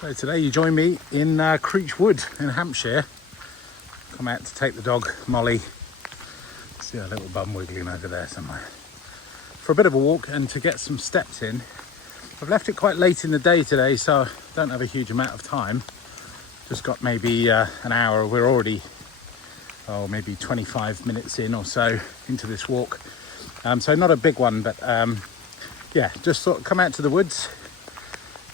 So today you join me in Creech Wood in Hampshire. Come out to take the dog Molly, see her little bum wiggling over there somewhere, for a bit of a walk and to get some steps in. I've left it quite late in the day today, so I don't have a huge amount of time. Just got maybe an hour. We're already maybe 25 minutes in or so into this walk, so not a big one, but yeah, just sort of come out to the woods,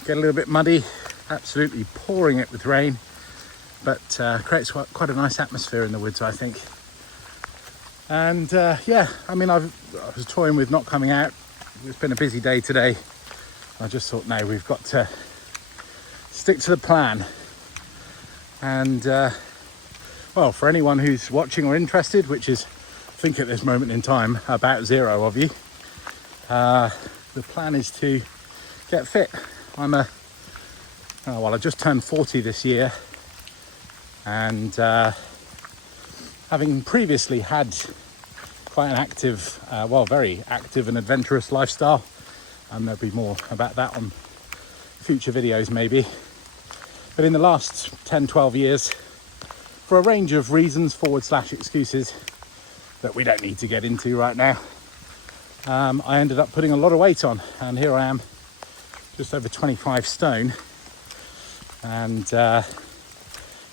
get a little bit muddy, absolutely pouring it with rain, but creates quite a nice atmosphere in the woods, I think. And yeah, I mean, I was toying with not coming out. It's been a busy day today. I just thought, no, we've got to stick to the plan. And well, for anyone who's watching or interested, which is, I think at this moment in time, about zero of you, the plan is to get fit. I just turned 40 this year, and having previously had quite an active, very active and adventurous lifestyle, and there'll be more about that on future videos maybe. But in the last 10-12 years, for a range of reasons / excuses that we don't need to get into right now, I ended up putting a lot of weight on, and here I am, just over 25 stone. And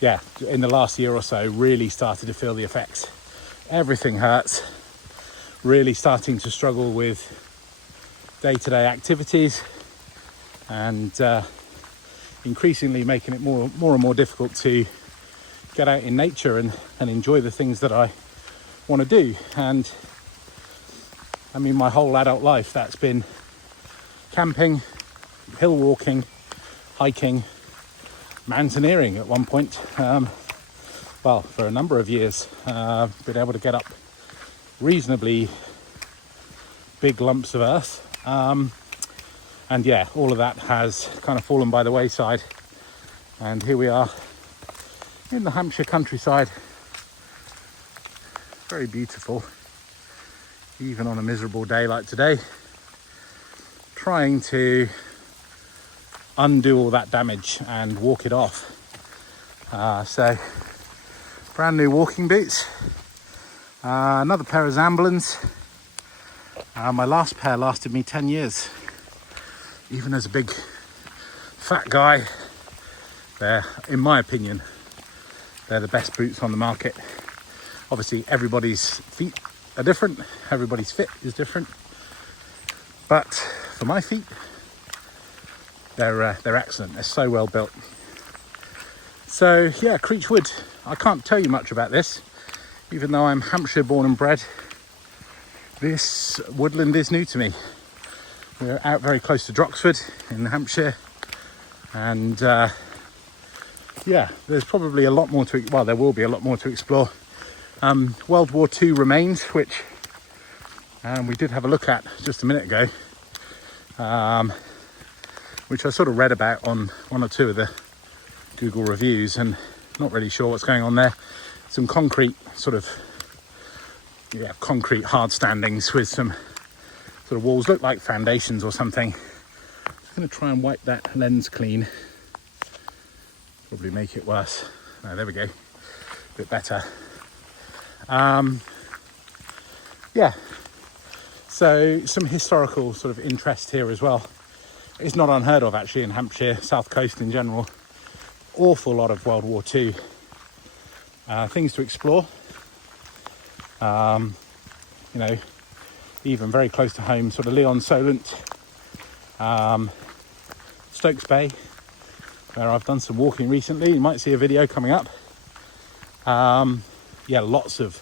yeah, in the last year or so, really started to feel the effects. Everything hurts. Really starting to struggle with day-to-day activities, and increasingly making it more and more difficult to get out in nature and enjoy the things that I want to do. And I mean, my whole adult life, that's been camping, hill walking, hiking, mountaineering at one point. Well, for a number of years, been able to get up reasonably big lumps of earth. And yeah, all of that has kind of fallen by the wayside. And here we are in the Hampshire countryside. Very beautiful, even on a miserable day like today. Trying to undo all that damage and walk it off. So brand new walking boots, another pair of Zamblins. My last pair lasted me 10 years. Even as a big fat guy, they're, in my opinion, they're the best boots on the market. Obviously everybody's feet are different, everybody's fit is different, but for my feet, they're excellent. They're so well built. So yeah, Creech Wood. I can't tell you much about this, even though I'm Hampshire born and bred. This woodland is new to me. We're out very close to Droxford in Hampshire, and yeah, there's probably a lot more to, well, there will be a lot more to explore. World War II remains, which we did have a look at just a minute ago, which I sort of read about on one or two of the Google reviews, and not really sure what's going on there. Some concrete concrete hard standings with some sort of walls, look like foundations or something. I'm going to try and wipe that lens clean. Probably make it worse. Oh, there we go. A bit better. Yeah. So some historical sort of interest here as well. It's not unheard of actually in Hampshire, South Coast in general. Awful lot of World War II things to explore. You know, even very close to home, sort of Leon Solent, Stokes Bay, where I've done some walking recently. You might see a video coming up. Yeah, lots of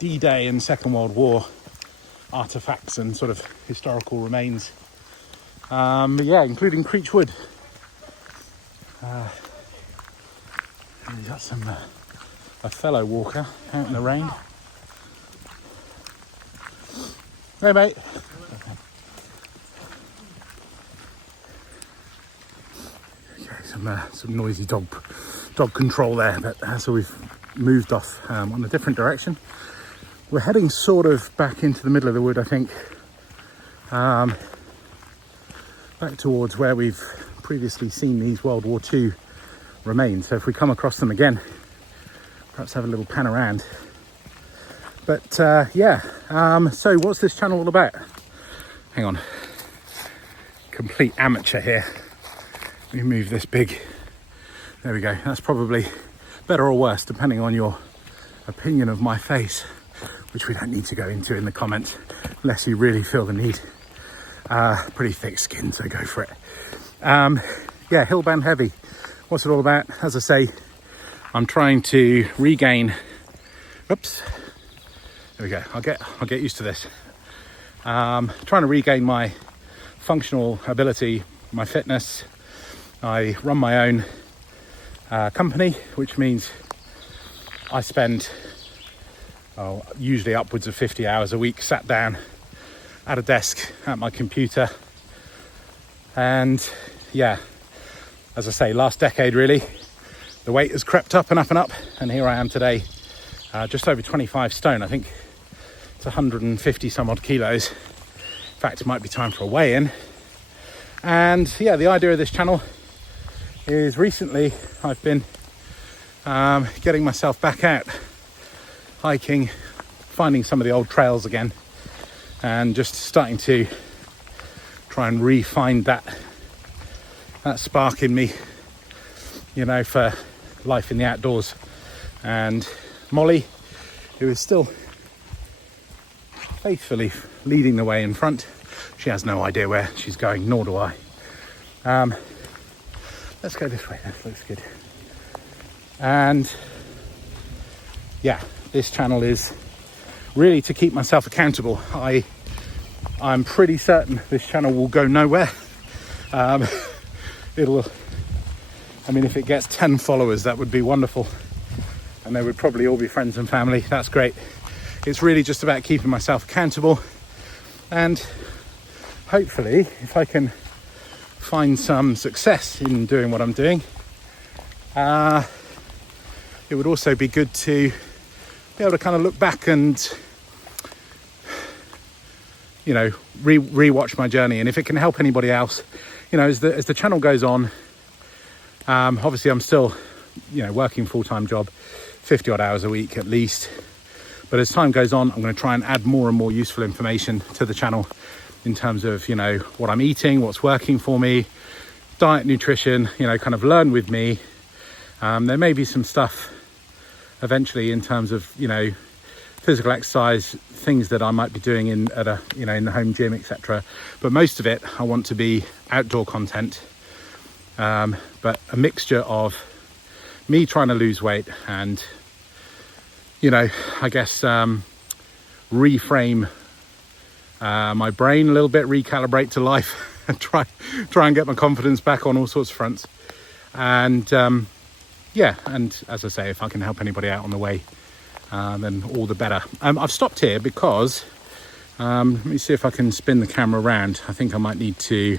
D-Day and Second World War artifacts and sort of historical remains. Yeah, including Creech Wood. We've got a fellow walker out in the rain. Hey mate. Okay, some noisy dog control there, but so we've moved off on a different direction. We're heading sort of back into the middle of the wood, I think, back towards where we've previously seen these World War II remains. So if we come across them again, perhaps have a little pan around. But so what's this channel all about? Hang on, complete amateur here. Let me move this big. There we go. That's probably better or worse depending on your opinion of my face, which we don't need to go into in the comments unless you really feel the need. Pretty thick skin, so go for it. Hillbound Heavy. What's it all about? As I say, I'm trying to regain. Oops. There we go. I'll get used to this. Trying to regain my functional ability, my fitness. I run my own company, which means I spend usually upwards of 50 hours a week sat down at a desk at my computer. And yeah, as I say, last decade really, the weight has crept up and up and up, and here I am today, just over 25 stone. I think it's 150 some odd kilos. In fact, it might be time for a weigh-in. And yeah, the idea of this channel is recently I've been getting myself back out hiking, finding some of the old trails again, and just starting to try and re-find that spark in me, for life in the outdoors. And Molly, who is still faithfully leading the way in front, she has no idea where she's going, nor do I. Let's go this way. That looks good. And yeah, this channel is really to keep myself accountable. I'm pretty certain this channel will go nowhere. If it gets 10 followers, that would be wonderful, and they would probably all be friends and family. That's great. It's really just about keeping myself accountable, and hopefully if I can find some success in doing what I'm doing, it would also be good to be able to kind of look back and re-watch my journey. And if it can help anybody else, as the channel goes on, obviously I'm still working full-time job, 50 odd hours a week at least, but as time goes on, I'm going to try and add more and more useful information to the channel in terms of what I'm eating, what's working for me, diet, nutrition, kind of learn with me. There may be some stuff eventually in terms of physical exercise, things that I might be doing in the home gym, etc. But most of it I want to be outdoor content, but a mixture of me trying to lose weight and I guess reframe my brain a little bit, recalibrate to life and try and get my confidence back on all sorts of fronts. And and as I say, if I can help anybody out on the way, then all the better. I've stopped here because let me see if I can spin the camera around. I think I might need to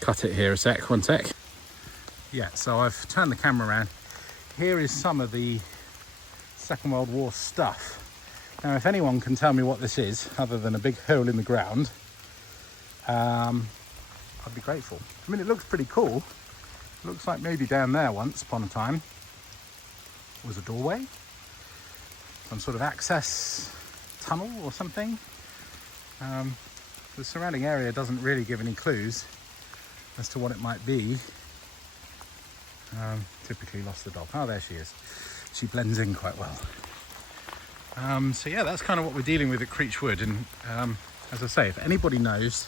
cut it here a sec. One sec. Yeah, so I've turned the camera around. Here is some of the Second World War stuff. Now, if anyone can tell me what this is, other than a big hole in the ground, I'd be grateful. It looks pretty cool. It looks like maybe down there once upon a time was a doorway, some sort of access tunnel or something. The surrounding area doesn't really give any clues as to what it might be. Typically lost the dog. Oh, there she is. She blends in quite well. So yeah, that's kind of what we're dealing with at Creech Wood. And as I say, if anybody knows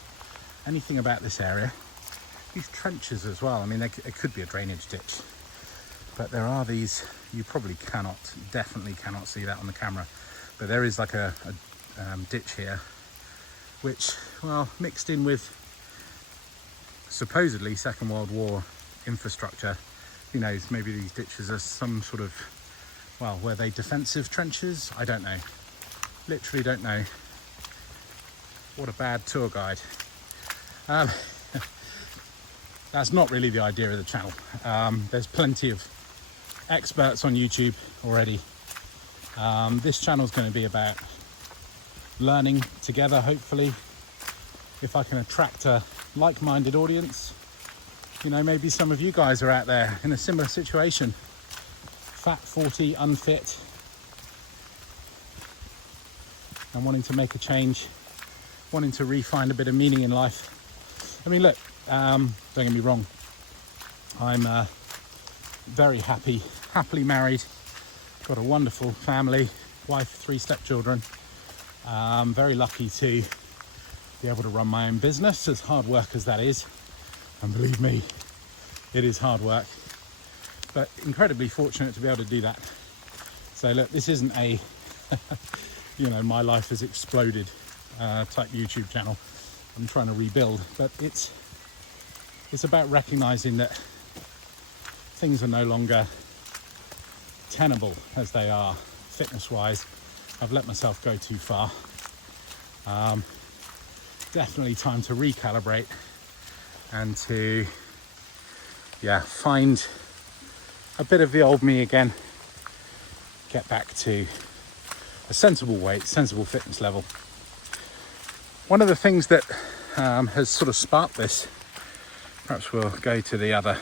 anything about this area, these trenches as well, it could be a drainage ditch, but there are these, you probably definitely cannot see that on the camera, but there is like a ditch here, which, mixed in with supposedly Second World War infrastructure, who knows, maybe these ditches are some sort of, were they defensive trenches? I don't know. Literally don't know. What a bad tour guide. That's not really the idea of the channel. There's plenty of experts on YouTube already. This channel is going to be about learning together, hopefully. If I can attract a like-minded audience, You know, maybe some of you guys are out there in a similar situation. Fat, 40, unfit, and wanting to make a change, wanting to re-find a bit of meaning in life. I mean, look, don't get me wrong. I'm very happily married, got a wonderful family, wife, 3 stepchildren. Very lucky to be able to run my own business, as hard work as that is. And believe me, it is hard work, but incredibly fortunate to be able to do that. So look, this isn't a, you know, my life has exploded type YouTube channel. I'm trying to rebuild, but it's about recognizing that things are no longer tenable as they are fitness-wise. I've let myself go too far. Definitely time to recalibrate and to, find a bit of the old me again. Get back to a sensible weight, sensible fitness level. One of the things that has sort of sparked this, perhaps we'll go to the other.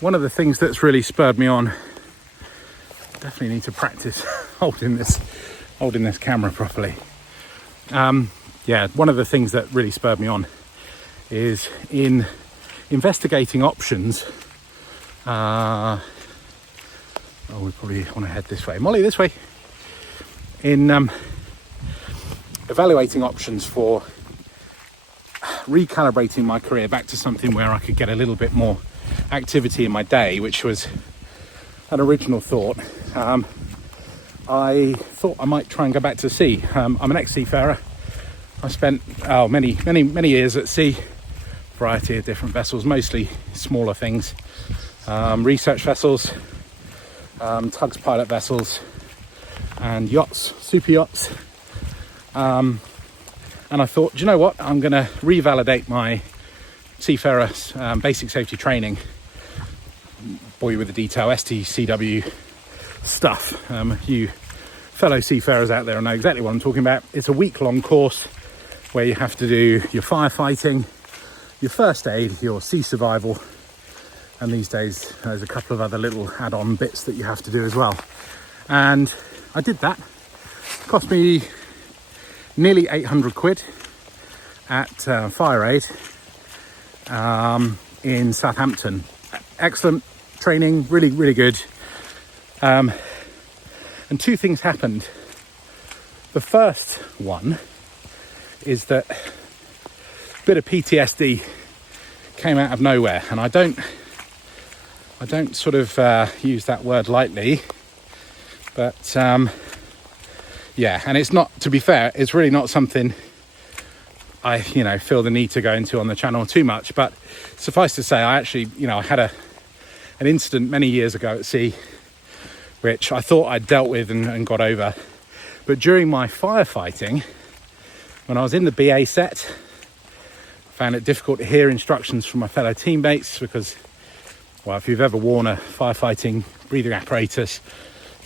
One of the things that's really spurred me on, definitely need to practice holding this camera properly. One of the things that really spurred me on is in investigating options. We probably want to head this way. Molly, this way. In evaluating options for recalibrating my career back to something where I could get a little bit more activity in my day, which was an original thought. I thought I might try and go back to sea. I'm an ex-seafarer. I spent many years at sea, variety of different vessels, mostly smaller things, research vessels, tugs pilot vessels, and yachts, super yachts. And I thought, do you know what? I'm going to revalidate my seafarer basic safety training. Bore you with the detail, STCW stuff. You fellow seafarers out there know exactly what I'm talking about. It's a week-long course where you have to do your firefighting, your first aid, your sea survival, and these days there's a couple of other little add-on bits that you have to do as well. And I did that. It cost me nearly 800 quid at Fire Aid in Southampton. Excellent training, really good. And 2 things happened. The first one is that a bit of PTSD came out of nowhere, and I don't sort of use that word lightly, but and it's not, to be fair, it's really not something I feel the need to go into on the channel too much. But suffice to say, I actually I had an incident many years ago at sea which I thought I'd dealt with and got over, but during my firefighting, when I was in the BA set, I found it difficult to hear instructions from my fellow teammates because, well, if you've ever worn a firefighting breathing apparatus,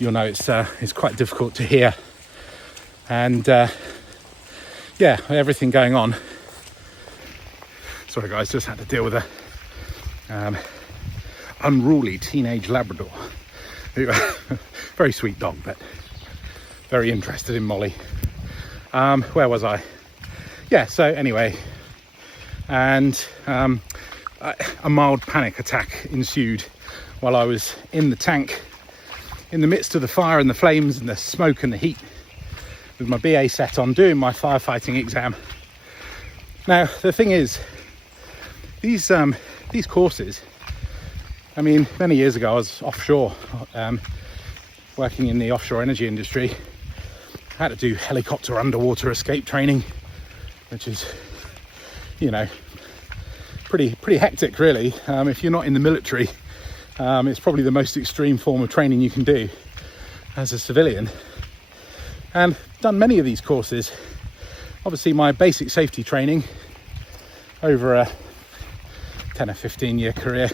you'll know it's quite difficult to hear. And everything going on. Sorry guys, just had to deal with a unruly teenage Labrador. Very sweet dog, but very interested in Molly. Where was I? So anyway, and a mild panic attack ensued while I was in the tank, in the midst of the fire and the flames and the smoke and the heat, with my BA set on, doing my firefighting exam. Now, the thing is, these courses, I mean, many years ago I was offshore, working in the offshore energy industry. I had to do helicopter underwater escape training, which is, pretty hectic, really. If you're not in the military, it's probably the most extreme form of training you can do as a civilian. And done many of these courses. Obviously, my basic safety training over a 10 or 15 year career.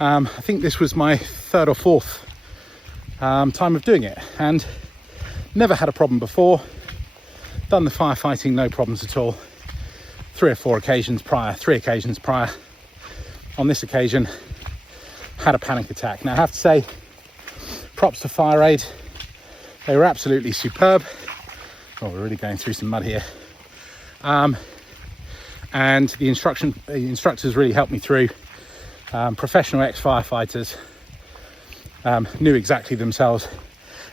I think this was my 3rd or 4th time of doing it, and never had a problem before. Done the firefighting, no problems at all. 3 occasions prior. on this occasion, had a panic attack. Now I have to say, props to Fire Aid. They were absolutely superb. Oh, we're really going through some mud here. And the instructors really helped me through. Professional ex-firefighters knew exactly themselves,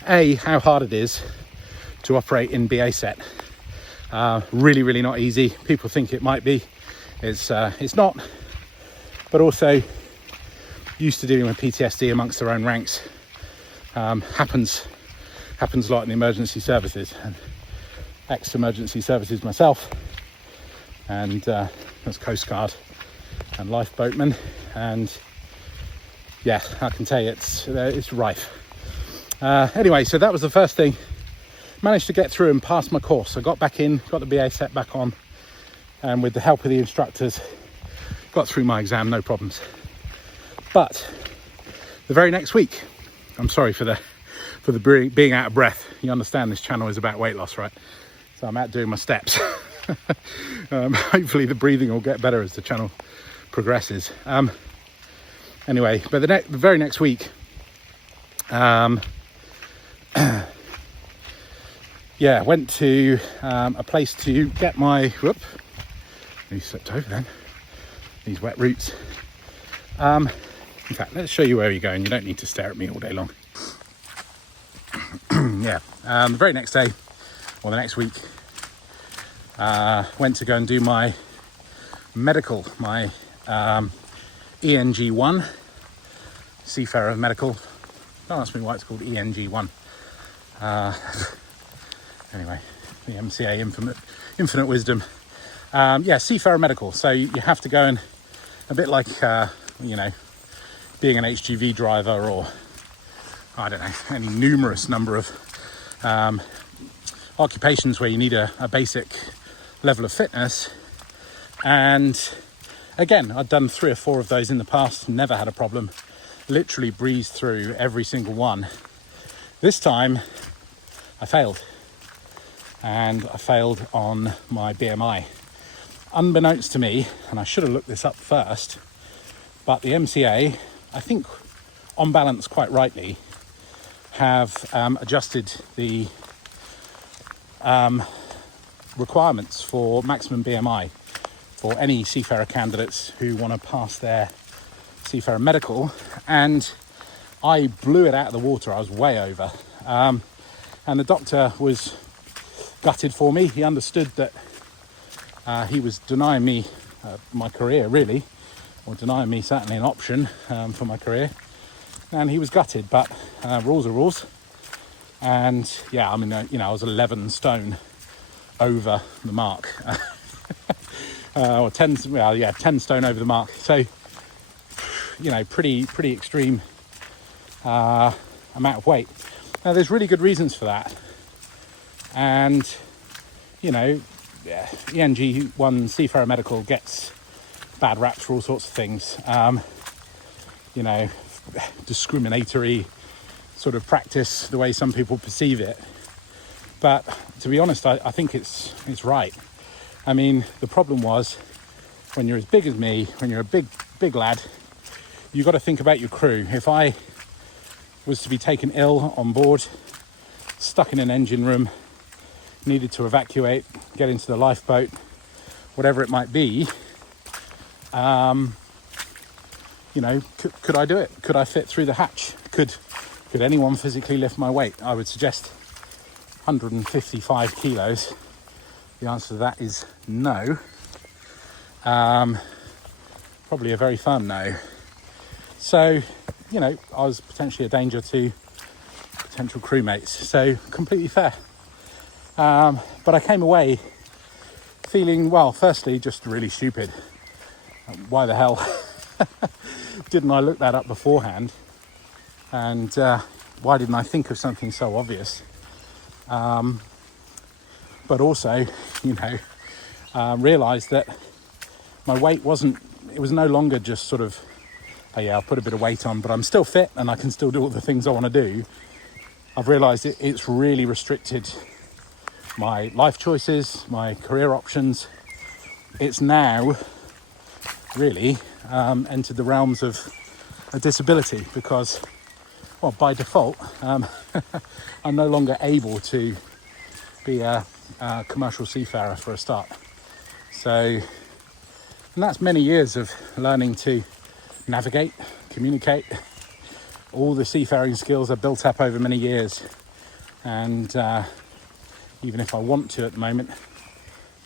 how hard it is to operate in BA set. Really, really not easy. People think it might be. It's not. But also, used to dealing with PTSD amongst their own ranks. Happens a lot in the emergency services, and ex-emergency services myself, and as Coast Guard and lifeboatman, and yeah, I can tell you it's rife. Anyway, so that was the first thing. Managed to get through and pass my course. I got back in, got the BA set back on, and with the help of the instructors, got through my exam, no problems. But the very next week, I'm sorry for the being out of breath. You understand this channel is about weight loss, right? So I'm out doing my steps. Hopefully the breathing will get better as the channel progresses. Anyway, but the very next week, went to a place to get my, you slipped over then, these wet roots. In fact, let's show you where you're going. You don't need to stare at me all day long. The very next day, or the next week, went to go and do my medical, my ENG1, Seafarer Medical. Don't ask me why it's called ENG1. Anyway, the MCA infinite wisdom. Seafarer Medical. So you have to go and, a bit like being an HGV driver, or I don't know, any numerous number of occupations where you need a basic level of fitness. And again, I'd done 3 or 4 of those in the past, never had a problem, literally breezed through every single one. This time I failed, and I failed on my BMI. Unbeknownst to me, and I should have looked this up first, but the MCA, I think on balance quite rightly, have adjusted the requirements for maximum BMI for any seafarer candidates who want to pass their Seafarer Medical, and I blew it out of the water. I was way over, and the doctor was gutted for me. He understood that he was denying me my career, really, or denying me certainly an option for my career, and he was gutted. But rules are rules, and I was 11 stone over the mark, or 10 stone over the mark. So pretty extreme amount of weight. Now there's really good reasons for that, and ENG1 Seafarer Medical gets bad raps for all sorts of things, discriminatory sort of practice, the way some people perceive it. But to be honest, I think it's right. I mean, the problem was, when you're as big as me, when you're a big lad, you've got to think about your crew. If I was to be taken ill on board, stuck in an engine room, needed to evacuate, get into the lifeboat, whatever it might be, could I do it? Could I fit through the hatch? Could anyone physically lift my weight? I would suggest 155 kilos. The answer to that is no. Probably a very firm no. So, I was potentially a danger to potential crewmates. So, completely fair. But I came away feeling, well, firstly, just really stupid. Why the hell didn't I look that up beforehand? And why didn't I think of something so obvious? But also, realised that my weight was no longer just sort of, I'll put a bit of weight on, but I'm still fit and I can still do all the things I want to do. I've realised it's really restricted my life choices, my career options. It's now really entered the realms of a disability because, well, by default, I'm no longer able to be a commercial seafarer for a start. So, and that's many years of learning to navigate, communicate. All the seafaring skills are built up over many years, and even if I want to at the moment,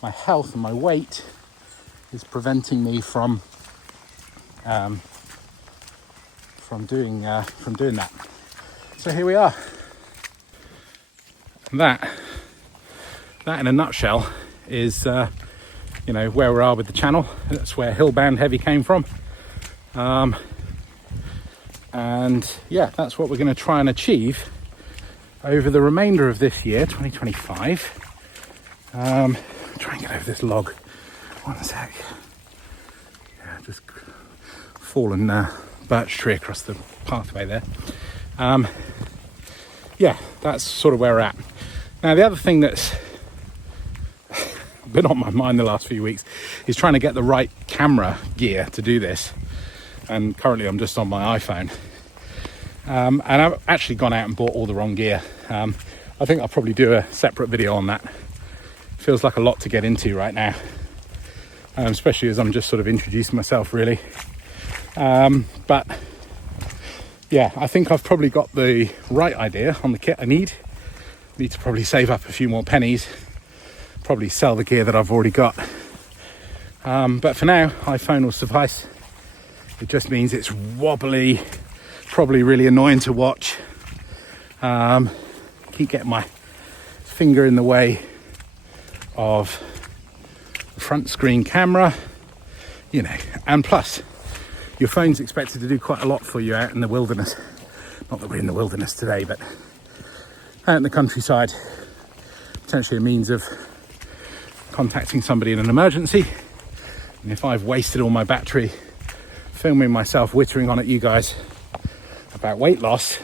my health and my weight is preventing me from doing that. So here we are. And that in a nutshell is where we are with the channel. That's where Hillbound Heavy came from. And yeah, that's what we're going to try and achieve over the remainder of this year, 2025. Try and get over this log. One sec. Yeah, just fallen birch tree across the pathway there. Yeah, that's sort of where we're at. Now, the other thing that's been on my mind the last few weeks is trying to get the right camera gear to do this. And currently I'm just on my iPhone. And I've actually gone out and bought all the wrong gear. I think I'll probably do a separate video on that. Feels like a lot to get into right now, especially as I'm just sort of introducing myself, really. But yeah, I think I've probably got the right idea on the kit I need. Need to probably save up a few more pennies, probably sell the gear that I've already got. But for now, iPhone will suffice. It just means it's wobbly, probably really annoying to watch. Keep getting my finger in the way of the front screen camera, and plus your phone's expected to do quite a lot for you out in the wilderness. Not that we're in the wilderness today, but out in the countryside. Potentially a means of contacting somebody in an emergency. And if I've wasted all my battery filming myself whittering on at you guys about weight loss,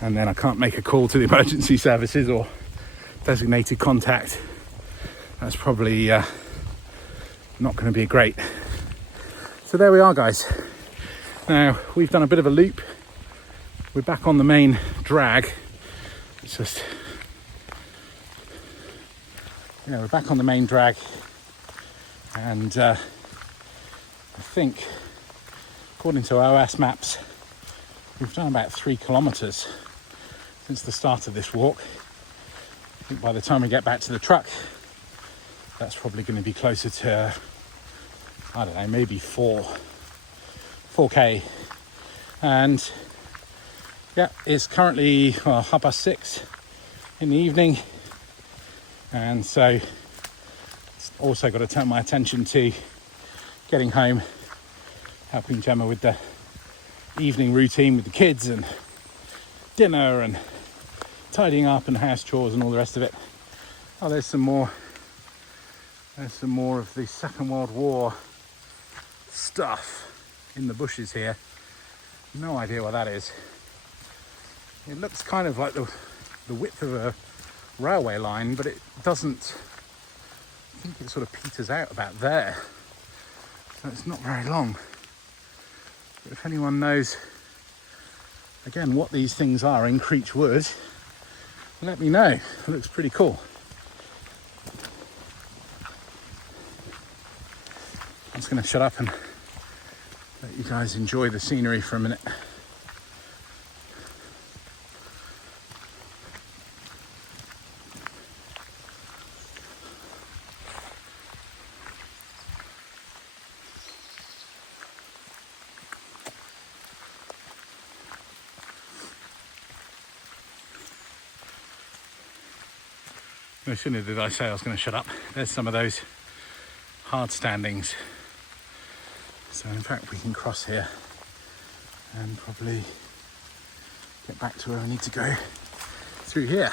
and then I can't make a call to the emergency services or designated contact, that's probably not going to be great. So there we are, guys. Now we've done a bit of a loop. We're back on the main drag. It's just, we're back on the main drag, and I think, according to OS maps, we've done about 3 kilometers since the start of this walk. I think by the time we get back to the truck, that's probably going to be closer to, I don't know, maybe 4k. And yeah, it's currently 6:30 in the evening, and so it's also got to turn my attention to getting home, helping Gemma with the evening routine with the kids and dinner and tidying up and house chores and all the rest of it. Oh, there's some more of the Second World War stuff in the bushes here. No idea what that is. It looks kind of like the width of a railway line, but it doesn't. I think it sort of peters out about there, so it's not very long. But if anyone knows again what these things are in Creech Wood, let me know. It looks pretty cool. I'm just going to shut up and let you guys enjoy the scenery for a minute. No sooner did I say I was going to shut up. There's some of those hard standings. So in fact we can cross here and probably get back to where I need to go through here.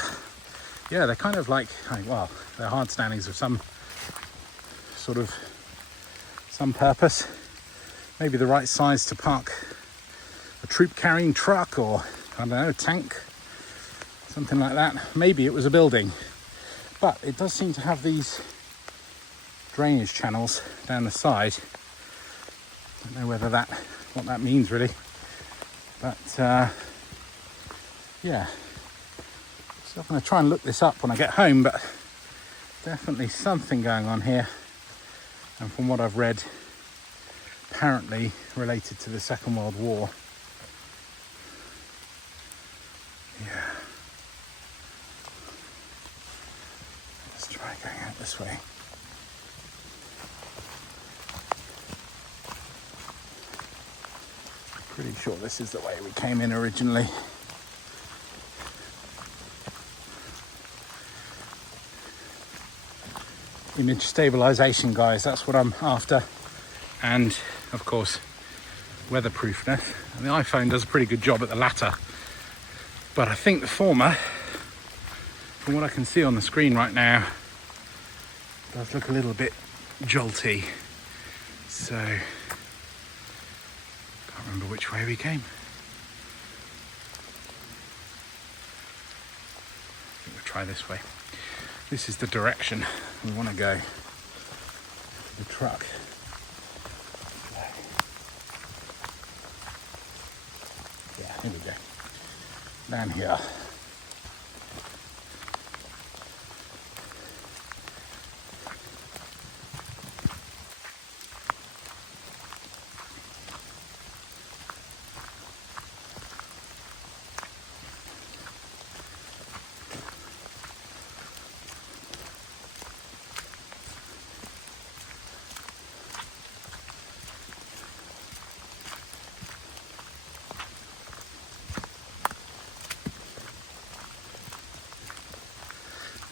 Yeah, they're kind of like, well, they're hard standings of some purpose. Maybe the right size to park a troop carrying truck, or I don't know, a tank, something like that. Maybe it was a building. But it does seem to have these drainage channels down the side, don't know what that means really, but yeah. So I'm going to try and look this up when I get home, but definitely something going on here, and from what I've read, apparently related to the Second World War. Yeah. Let's try going out this way. Pretty sure this is the way we came in originally. Image stabilization, guys, that's what I'm after. And of course, weatherproofness. And the iPhone does a pretty good job at the latter. But I think the former, from what I can see on the screen right now, does look a little bit jolty. So, can't remember which way we came. I think we'll try this way. This is the direction we want to go. The truck. Yeah, here we go. Down here.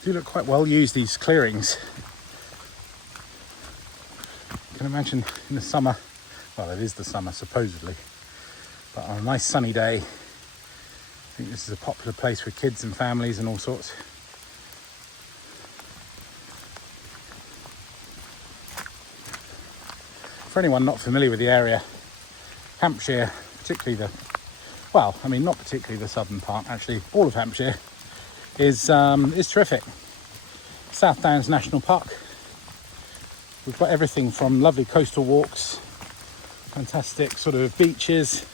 Do look quite well used, these clearings. You can imagine in the summer, well, it is the summer supposedly, but on a nice sunny day, I think this is a popular place for kids and families and all sorts. For anyone not familiar with the area, Hampshire, particularly not particularly the southern part, actually all of Hampshire, is terrific. South Downs National Park. We've got everything from lovely coastal walks, fantastic sort of beaches.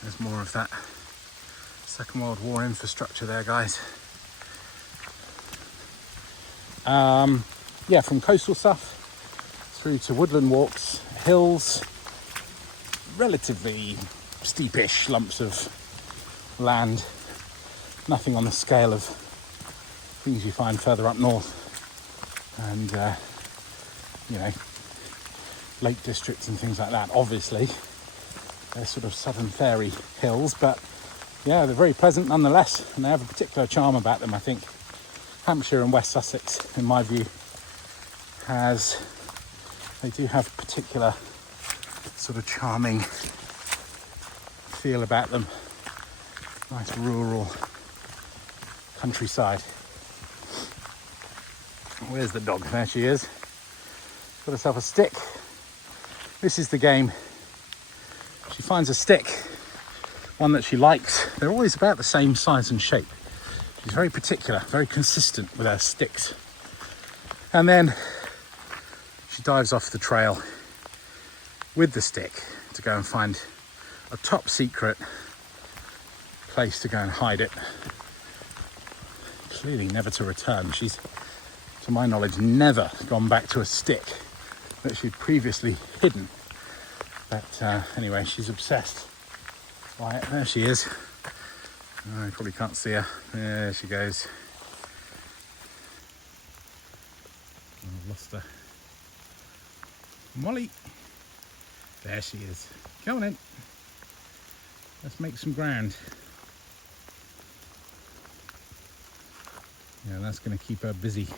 There's more of that Second World War infrastructure there, guys. From coastal stuff through to woodland walks, hills, relatively steepish lumps of land. Nothing on the scale of things you find further up north, and Lake Districts and things like that. Obviously, they're sort of southern fairy hills, but yeah, they're very pleasant nonetheless, and they have a particular charm about them. I think Hampshire and West Sussex, in my view, they do have particular sort of charming feel about them. Nice rural countryside. Where's the dog? There she is. Got herself a stick. This is the game. She finds a stick, one that she likes. They're always about the same size and shape. She's very particular, very consistent with her sticks. And then she dives off the trail with the stick to go and find a top secret place to go and hide it. Clearly never to return. She's, to my knowledge, never gone back to a stick that she'd previously hidden. But anyway, she's obsessed by it. There she is. Oh, you probably can't see her. There she goes. Oh, I've lost her. Molly. There she is. Come on in. Let's make some ground. Yeah, that's going to keep her busy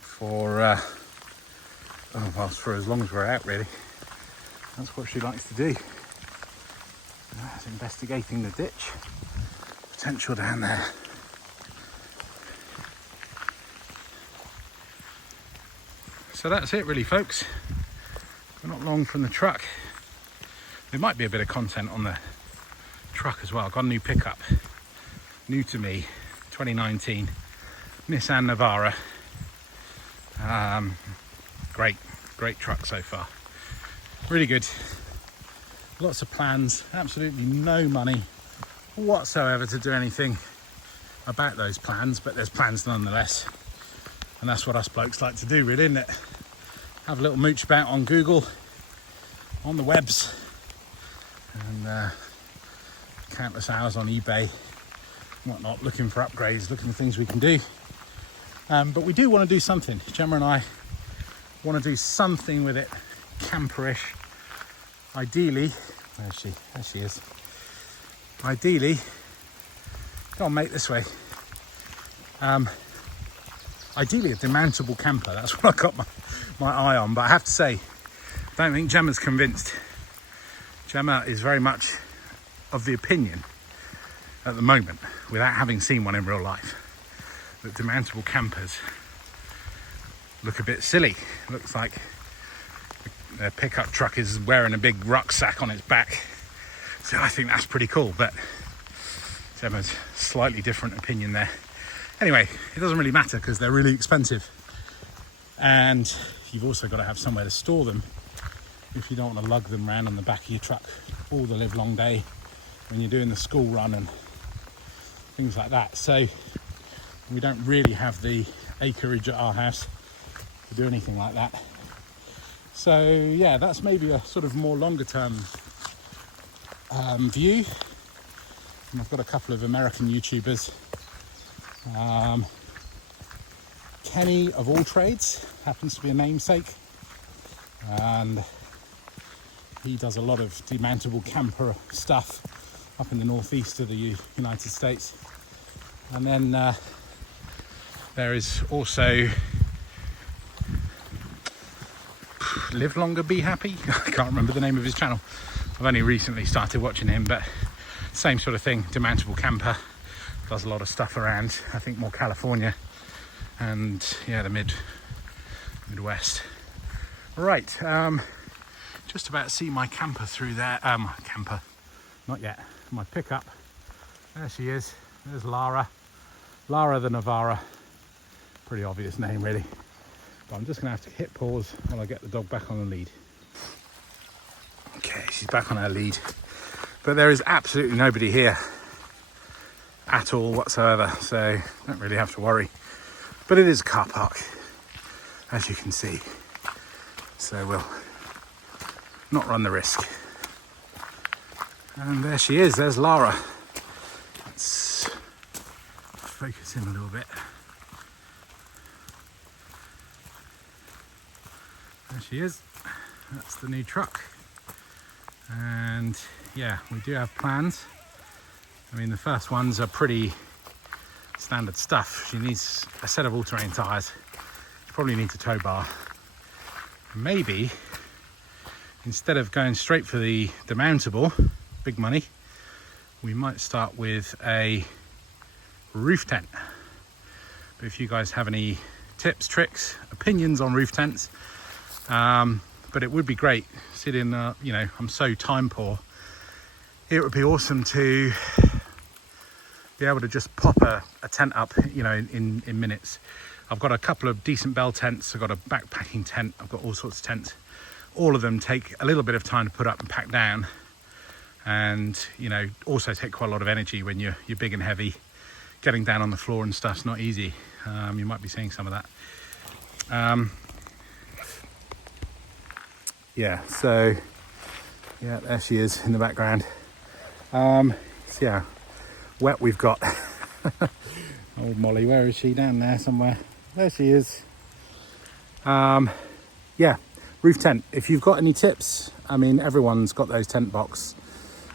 for as long as we're out, really. That's what she likes to do. That's investigating the ditch. Potential down there. So that's it really, folks. We're not long from the truck. There might be a bit of content on the truck as well. I've got a new pickup. New to me. 2019 Nissan Navara. Great truck so far. Really good. Lots of plans, absolutely no money whatsoever to do anything about those plans, but there's plans nonetheless. And that's what us blokes like to do, really, isn't it? Have a little mooch about on Google, on the webs, and countless hours on eBay, whatnot, looking for upgrades, looking for things we can do. But we do want to do something. Gemma and I want to do something with it, camperish. Ideally, where is she? There she is. Ideally, go on, mate, this way. Ideally, a demountable camper. That's what I got my eye on. But I have to say, I don't think Gemma's convinced. Gemma is very much of the opinion at the moment, without having seen one in real life, that demountable campers look a bit silly. It looks like their pickup truck is wearing a big rucksack on its back. So I think that's pretty cool, but Gemma's slightly different opinion there. Anyway, it doesn't really matter because they're really expensive, and you've also got to have somewhere to store them if you don't want to lug them around on the back of your truck all the live long day when you're doing the school run and things like that. So we don't really have the acreage at our house to do anything like that. So yeah, that's maybe a sort of more longer term view. And I've got a couple of American YouTubers. Kenny of All Trades happens to be a namesake, and he does a lot of demountable camper stuff up in the northeast of the United States. And then there is also Live Longer Be Happy. I can't remember the name of his channel. I've only recently started watching him, but same sort of thing, demountable camper. Does a lot of stuff around, I think, more California and yeah, the Midwest. Right, just about to see my camper through there. Camper, not yet. My pickup. There she is. There's Lara. Lara the Navara. Pretty obvious name, really. But I'm just going to have to hit pause while I get the dog back on the lead. Okay, she's back on her lead. But there is absolutely nobody here at all whatsoever, so don't really have to worry. But it is a car park, as you can see. So we'll not run the risk. And there she is, there's Lara. Let's focus in a little bit. There she is. That's the new truck. And yeah, we do have plans. I mean, the first ones are pretty standard stuff. She needs a set of all-terrain tyres. She probably needs a tow bar. Maybe, instead of going straight for the demountable, big money, we might start with a roof tent. But if you guys have any tips, tricks, opinions on roof tents, but it would be great sitting, you know, I'm so time poor. It would be awesome to be able to just pop a tent up, you know, in minutes. I've got a couple of decent bell tents. I've got a backpacking tent. I've got all sorts of tents. All of them take a little bit of time to put up and pack down, and you know, also take quite a lot of energy when you're big and heavy. Getting down on the floor and stuff's not easy. You might be seeing some of that. Yeah, so yeah, there she is in the background. See how wet we've got. Old Molly, where is she? Down there somewhere. There she is. Yeah, roof tent. If you've got any tips, I mean, everyone's got those tent box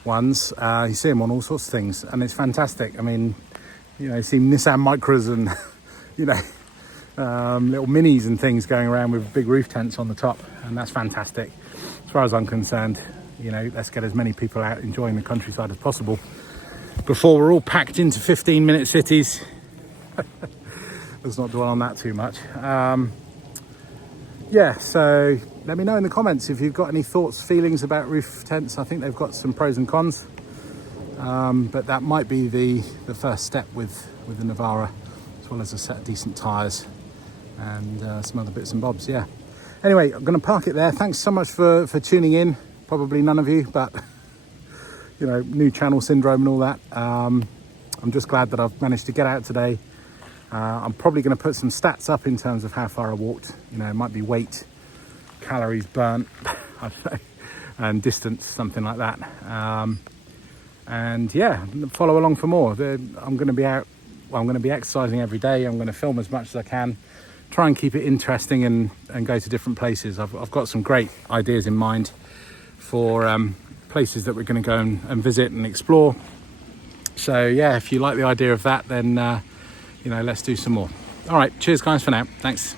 ones. You see them on all sorts of things, and it's fantastic. I mean, you know, you see Nissan Micras and you know, little minis and things going around with big roof tents on the top, and that's fantastic. As far as I'm concerned, you know, let's get as many people out enjoying the countryside as possible before we're all packed into 15-minute cities. Let's not dwell on that too much. Yeah, so let me know in the comments if you've got any thoughts, feelings about roof tents. I think they've got some pros and cons, but that might be the first step with the Navara, as well as a set of decent tyres and some other bits and bobs. Yeah, Anyway, I'm going to park it there. Thanks so much for tuning in. Probably none of you, but you know, new channel syndrome and all that. I'm just glad that I've managed to get out today. I'm probably going to put some stats up in terms of how far I walked. You know, it might be weight, calories burnt, I don't know, and distance, something like that. And yeah, follow along for more. I'm going to be out. Well, I'm going to be exercising every day. I'm going to film as much as I can. Try and keep it interesting and go to different places. I've got some great ideas in mind for places that we're going to go and visit and explore. So yeah, if you like the idea of that, then you know, let's do some more. All right, cheers guys for now. Thanks.